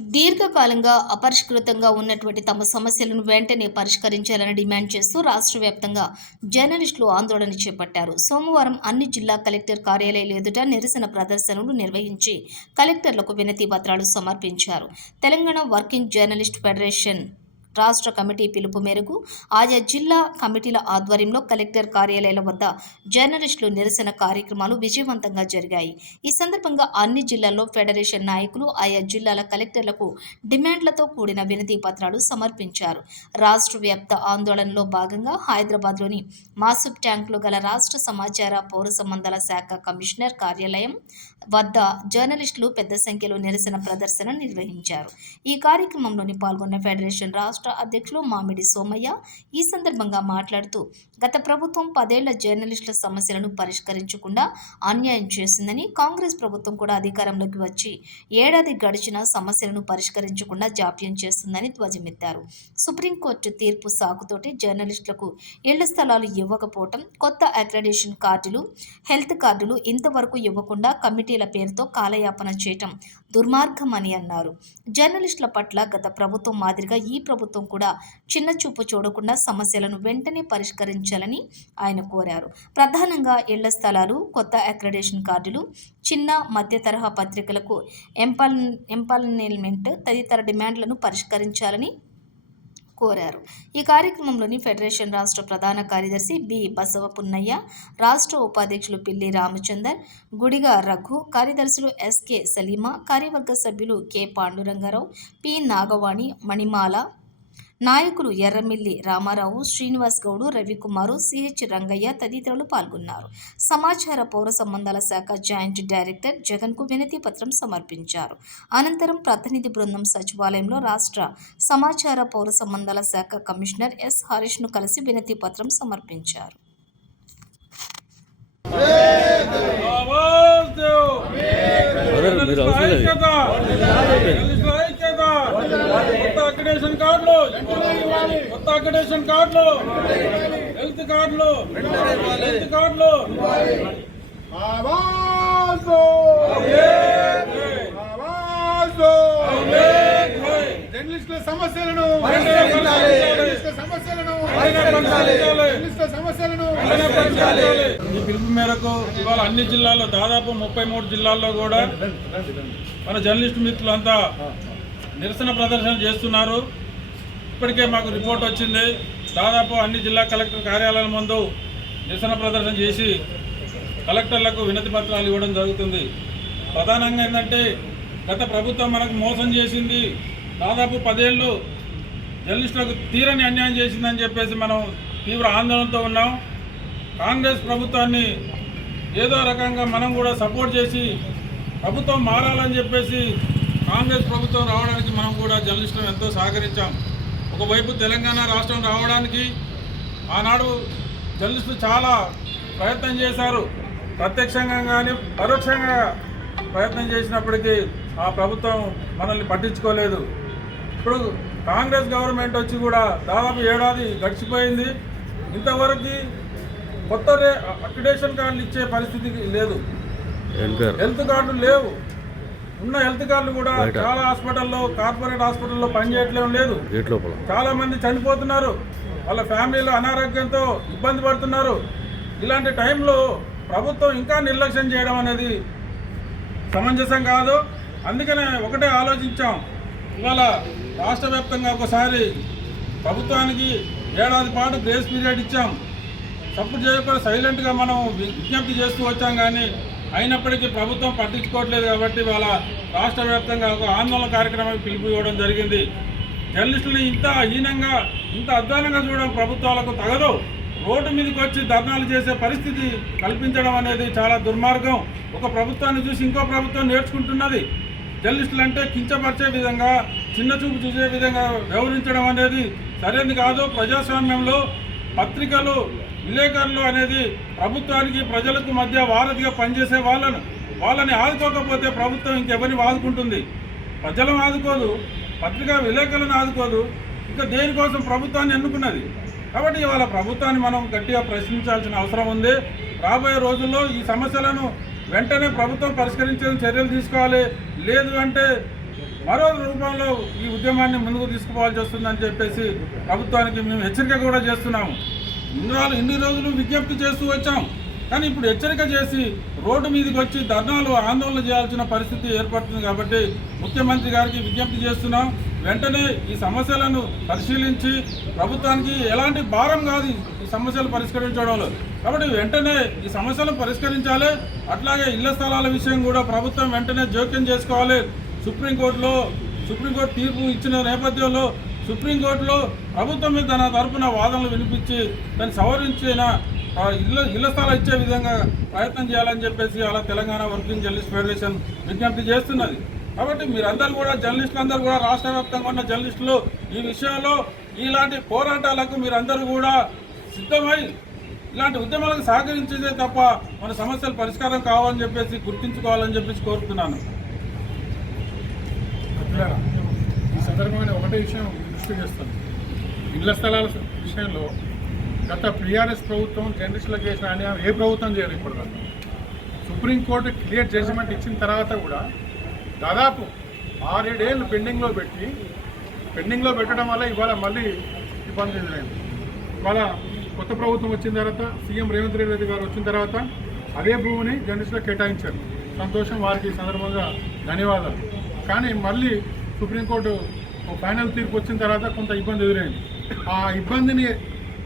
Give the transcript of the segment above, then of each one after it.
దీర్ఘకాలంగా అపరిష్కృతంగా ఉన్నటువంటి తమ సమస్యలను వెంటనే పరిష్కరించాలని డిమాండ్ చేస్తూ రాష్ట్ర వ్యాప్తంగా జర్నలిస్టులు ఆందోళన చేపట్టారు. సోమవారం అన్ని జిల్లా కలెక్టర్ కార్యాలయాల ఎదుట నిరసన ప్రదర్శనలు నిర్వహించి కలెక్టర్లకు వినతి పత్రాలు సమర్పించారు. తెలంగాణ వర్కింగ్ జర్నలిస్ట్ ఫెడరేషన్ రాష్ట్ర కమిటీ పిలుపు మేరకు ఆయా జిల్లా కమిటీల ఆధ్వర్యంలో కలెక్టర్ కార్యాలయాల వద్ద జర్నలిస్టులు నిరసన కార్యక్రమాలు విజయవంతంగా జరిగాయి. ఈ సందర్భంగా అన్ని జిల్లాల్లో ఫెడరేషన్ నాయకులు ఆయా జిల్లాల కలెక్టర్లకు డిమాండ్లతో కూడిన వినతి పత్రాలు సమర్పించారు. రాష్ట్ర వ్యాప్త ఆందోళనలో భాగంగా హైదరాబాద్లోని మాసుబ్ ట్యాంకులో గల రాష్ట్ర సమాచార పౌర సంబంధాల శాఖ కమిషనర్ కార్యాలయం వద్ద జర్నలిస్టులు పెద్ద సంఖ్యలో నిరసన ప్రదర్శన నిర్వహించారు. ఈ కార్యక్రమంలోని పాల్గొన్న ఫెడరేషన్ రాష్ట్ర అధ్యక్షులు మామిడి సోమయ్య ఈ సందర్భంగా మాట్లాడుతూ గత ప్రభుత్వం 10 ఏళ్ల జర్నలిస్టుల సమస్యలను పరిష్కరించకుండా అన్యాయం చేసిందని, కాంగ్రెస్ ప్రభుత్వం కూడా అధికారంలోకి వచ్చి ఏడాది గడిచిన సమస్యలను పరిష్కరించకుండా జాప్యం చేస్తుందని ధ్వజమెత్తారు. సుప్రీంకోర్టు తీర్పు సాకుతోటి జర్నలిస్టులకు ఇళ్ల స్థలాలు ఇవ్వకపోవటం, కొత్త అక్రెడిటేషన్ కార్డులు, హెల్త్ కార్డులు ఇంతవరకు ఇవ్వకుండా కమిటీల పేరుతో కాలయాపన చేయటం దుర్మార్గమని అన్నారు. జర్నలిస్టుల పట్ల గత ప్రభుత్వం మాదిరిగా ఈ ప్రభుత్వం కూడా చిన్న చూపు చూడకుండా సమస్యలను వెంటనే పరిష్కరించాలని ఆయన కోరారు. ప్రధానంగా ఇళ్ల స్థలాలు, కొత్త అక్రెడిటేషన్ కార్డులు, చిన్న మధ్య తరహా పత్రికలకు ఎంపానల్మెంట్ తదితర డిమాండ్లను పరిష్కరించాలని కోరారు. ఈ కార్యక్రమంలోని ఫెడరేషన్ రాష్ట్ర ప్రధాన కార్యదర్శి బి బసవపున్నయ్య, రాష్ట్ర ఉపాధ్యక్షులు పిల్లి రామచందర్, గుడిగా రఘు, కార్యదర్శులు ఎస్కే సలీమా, కార్యవర్గ సభ్యులు కె పాండురంగారావు, పి నాగవాణి, మణిమాల, నాయకులు ఎర్రమిల్లి రామారావు, శ్రీనివాస్ గౌడు, రవికుమారు, సిహెచ్ రంగయ్య తదితరులు పాల్గొన్నారు. సమాచార పౌర సంబంధాల శాఖ జాయింట్ డైరెక్టర్ జగన్కు వినతి పత్రం సమర్పించారు. అనంతరం ప్రతినిధి బృందం సచివాలయంలో రాష్ట్ర సమాచార పౌర సంబంధాల శాఖ కమిషనర్ ఎస్ హరీష్ను కలిసి వినతి పత్రం సమర్పించారు. కొత్త అక్రెడిటేషన్ కార్డులు, హెల్త్ కార్డులు, జర్నలిస్టుల సమస్యలను ఈ పిలుపు మేరకు ఇవాళ అన్ని జిల్లాల్లో దాదాపు 33 జిల్లాల్లో కూడా మన జర్నలిస్టు మిత్రులంతా నిరసన ప్రదర్శన చేస్తున్నారు. ఇప్పటికే మాకు రిపోర్ట్ వచ్చింది. దాదాపు అన్ని జిల్లా కలెక్టర్ కార్యాలయాల ముందు నిరసన ప్రదర్శన చేసి కలెక్టర్లకు వినతి పత్రాలు ఇవ్వడం జరుగుతుంది. ప్రధానంగా ఏంటంటే గత ప్రభుత్వం మనకు మోసం చేసింది, దాదాపు 10 ఏళ్ళు జర్నలిస్టులకు తీరని అన్యాయం చేసిందని చెప్పేసి మనం తీవ్ర ఆందోళనతో ఉన్నాం. కాంగ్రెస్ ప్రభుత్వాన్ని ఏదో రకంగా మనం కూడా సపోర్ట్ చేసి ప్రభుత్వం మారాలని చెప్పేసి కాంగ్రెస్ ప్రభుత్వం రావడానికి మనం కూడా జర్నలిస్టులను ఎంతో సహకరించాం. ఒకవైపు తెలంగాణ రాష్ట్రం రావడానికి ఆనాడు జర్నలిస్టులు చాలా ప్రయత్నం చేశారు. ప్రత్యక్షంగా కానీ పరోక్షంగా ప్రయత్నం చేసినప్పటికీ ఆ ప్రభుత్వం మనల్ని పట్టించుకోలేదు. ఇప్పుడు కాంగ్రెస్ గవర్నమెంట్ వచ్చి కూడా దాదాపు ఏడాది గడిచిపోయింది. ఇంతవరకు కొత్త అక్రిడేషన్ కార్డులు ఇచ్చే పరిస్థితి లేదు, హెల్త్ కార్డులు లేవు. ఉన్న హెల్త్ కార్డులు కూడా చాలా హాస్పిటల్లో, కార్పొరేట్ హాస్పిటల్లో పనిచేయట్లేం లేదు. చాలా మంది చనిపోతున్నారు, వాళ్ళ ఫ్యామిలీలో అనారోగ్యంతో ఇబ్బంది పడుతున్నారు. ఇలాంటి టైంలో ప్రభుత్వం ఇంకా నిర్లక్ష్యం చేయడం అనేది సమంజసం కాదు. అందుకనే ఒకటే ఆలోచించాం, ఇవాళ రాష్ట్ర వ్యాప్తంగా ఒకసారి ప్రభుత్వానికి ఏడాది పాటు గ్రేస్ పీరియడ్ ఇచ్చాం. సపోర్ట్ చేయకుండా సైలెంట్గా మనం విజ్ఞప్తి చేస్తూ వచ్చాం. కానీ అయినప్పటికీ ప్రభుత్వం పట్టించుకోవట్లేదు. కాబట్టి వాళ్ళ రాష్ట్ర వ్యాప్తంగా ఒక ఆందోళన కార్యక్రమానికి పిలుపు ఇవ్వడం జరిగింది. జర్నలిస్టులు ఇంత హీనంగా, ఇంత అధ్వానంగా చూడడం ప్రభుత్వాలకు తగదు. రోడ్డు మీదకి వచ్చి ధర్నాలు చేసే పరిస్థితి కల్పించడం అనేది చాలా దుర్మార్గం. ఒక ప్రభుత్వాన్ని చూసి ఇంకో ప్రభుత్వం నేర్చుకుంటున్నది. జర్నలిస్టులు అంటే కించపరిచే విధంగా, చిన్న చూపు చూసే విధంగా వ్యవహరించడం అనేది సరైనది కాదు. ప్రజాస్వామ్యంలో పత్రికలు, విలేకరులు అనేది ప్రభుత్వానికి, ప్రజలకు మధ్య వారధిగా పనిచేసే వాళ్ళని ఆదుకోకపోతే ప్రభుత్వం ఇంకెవరిని ఆదుకుంటుంది? ప్రజలను ఆదుకోదు, పత్రికా విలేకరులను ఆదుకోదు. ఇంకా దేనికోసం ప్రభుత్వాన్ని ఎన్నుకున్నది? కాబట్టి ఇవాళ ప్రభుత్వాన్ని మనం గట్టిగా ప్రశ్నించాల్సిన అవసరం ఉంది. రాబోయే రోజుల్లో ఈ సమస్యలను వెంటనే ప్రభుత్వం పరిష్కరించే చర్యలు తీసుకోవాలి. లేదు అంటే మరో రూపంలో ఈ ఉద్యమాన్ని ముందుకు తీసుకుపోవాల్సి వస్తుందని చెప్పేసి ప్రభుత్వానికి మేము హెచ్చరిక కూడా చేస్తున్నాము. ఇన్ని రోజులు విజ్ఞప్తి చేస్తూ వచ్చాం, కానీ ఇప్పుడు హెచ్చరిక చేసి రోడ్డు మీదకి వచ్చి ధర్నాలు ఆందోళన చేయాల్సిన పరిస్థితి ఏర్పడుతుంది. కాబట్టి ముఖ్యమంత్రి గారికి విజ్ఞప్తి చేస్తున్నాం, వెంటనే ఈ సమస్యలను పరిశీలించి ప్రభుత్వానికి ఎలాంటి భారం కాదు ఈ సమస్యలు పరిష్కరించడంలో. కాబట్టి వెంటనే ఈ సమస్యలను పరిష్కరించాలి. అట్లాగే ఇళ్ల స్థలాల విషయం కూడా ప్రభుత్వం వెంటనే జోక్యం చేసుకోవాలి. సుప్రీంకోర్టు తీర్పు ఇచ్చిన నేపథ్యంలో సుప్రీంకోర్టులో ప్రభుత్వం మీద తన తరపున వాదనలు వినిపించి దాన్ని సవరించిన ఇళ్ల స్థలాలు ఇచ్చే విధంగా ప్రయత్నం చేయాలని చెప్పేసి అలా తెలంగాణ వర్కింగ్ జర్నలిస్ట్ ఫెడరేషన్ విజ్ఞప్తి చేస్తున్నది. కాబట్టి మీరందరూ కూడా జర్నలిస్టులందరూ కూడా రాష్ట్ర వ్యాప్తంగా ఉన్న జర్నలిస్టులు ఈ విషయంలో ఇలాంటి పోరాటాలకు మీరందరూ కూడా సిద్ధమై ఇలాంటి ఉద్యమాలకు సహకరించేదే తప్ప మన సమస్యలు పరిష్కారం కావాలని చెప్పేసి గుర్తించుకోవాలని చెప్పేసి కోరుతున్నాను. ఈ సందర్భంగా ఒకటే విషయం దృష్టి చేస్తాను. ఇళ్ల స్థలాల విషయంలో గత టీఆర్ఎస్ ప్రభుత్వం జర్నలిస్టులకు చేసిన అన్యాయం ఏ ప్రభుత్వం చేయాలి. ఇప్పటిదాకా సుప్రీంకోర్టు క్లియర్ జడ్జిమెంట్ ఇచ్చిన తర్వాత కూడా దాదాపు 6-7 ఏళ్ళు పెండింగ్లో పెట్టడం వల్ల ఇవాళ మళ్ళీ ఇబ్బంది ఎదురైంది. ఇవాళ కొత్త ప్రభుత్వం వచ్చిన తర్వాత సీఎం రేవంత్ రెడ్డి గారు వచ్చిన తర్వాత అదే భూమిని జర్నలిస్టులకు కేటాయించారు. సంతోషం, వారికి ఈ సందర్భంగా ధన్యవాదాలు. కానీ మళ్ళీ సుప్రీంకోర్టు ఫైనల్ తీర్పు వచ్చిన తర్వాత కొంత ఇబ్బంది ఎదురైంది. ఆ ఇబ్బందిని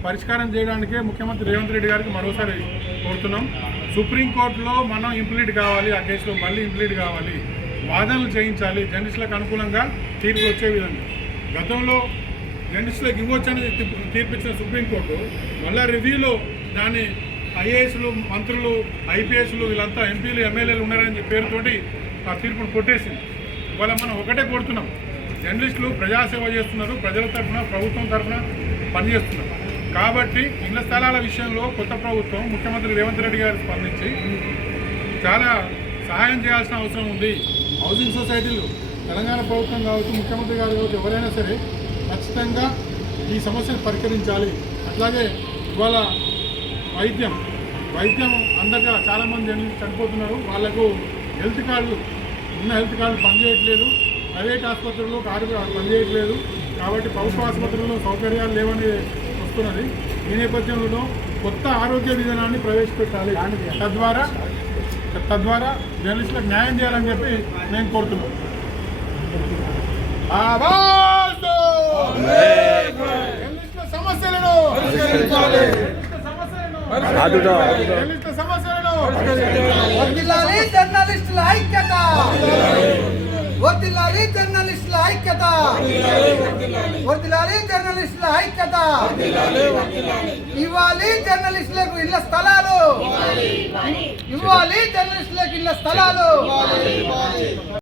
పరిష్కారం చేయడానికే ముఖ్యమంత్రి రేవంత్ రెడ్డి గారికి మరోసారి కోరుతున్నాం. సుప్రీంకోర్టులో మనం ఇంప్లీట్ కావాలి, ఆ కేసులో మళ్ళీ ఇంప్లీట్ కావాలి, వాదనలు చేయించాలి, జర్నలిస్టులకు అనుకూలంగా తీర్పు వచ్చే విధంగా. గతంలో జర్నలిస్టులకు ఇవ్వచ్చని తీర్పిచ్చిన సుప్రీంకోర్టు మళ్ళీ రివ్యూలో దాన్ని ఐఏఎస్లు, మంత్రులు, ఐపీఎస్లు వీళ్ళంతా ఎంపీలు, ఎమ్మెల్యేలు ఉన్నారని పేరుతోటి ఆ తీర్పును కొట్టేసింది. ఇవాళ మనం ఒకటే కోరుతున్నాం, జర్నలిస్టులు ప్రజాసేవ చేస్తున్నారు, ప్రజల తరఫున ప్రభుత్వం తరఫున పనిచేస్తున్నారు. కాబట్టి ఇళ్ల స్థలాల విషయంలో కొత్త ప్రభుత్వం ముఖ్యమంత్రి రేవంత్ రెడ్డి గారు స్పందించి చాలా సహాయం చేయాల్సిన అవసరం ఉంది. హౌసింగ్ సొసైటీలు తెలంగాణ ప్రభుత్వం కావచ్చు, ముఖ్యమంత్రి గారు కావచ్చు, ఎవరైనా సరే ఖచ్చితంగా ఈ సమస్యను పరిష్కరించాలి. అట్లాగే ఇవాళ వైద్యం అందక చాలామంది జర్నలిస్టులు చనిపోతున్నారు. వాళ్లకు హెల్త్ కార్డులు పనిచేయట్లేదు, ప్రైవేట్ ఆసుపత్రుల్లో పనిచేయట్లేదు. కాబట్టి ప్రభుత్వ ఆసుపత్రుల్లో సౌకర్యాలు లేవని వస్తున్నది. ఈ నేపథ్యంలో కొత్త ఆరోగ్య విధానాన్ని ప్రవేశపెట్టాలి. తద్వారా జర్నలిస్టులకు న్యాయం చేయాలని చెప్పి నేను కోరుతున్నాను. సమస్యలను వర్ధిల్లాలి జర్నలిస్టుల ఐక్యత, వర్ధిల్లాలి జర్నలిస్టుల ఐక్యత, వర్ధిల్లాలి జర్నలిస్టుల ఐక్యత. ఇవ్వాలి జర్నలిస్టులకు ఇళ్ల స్థలాలు, ఇవ్వాలి జర్నలిస్టులకు ఇళ్ల స్థలాలు.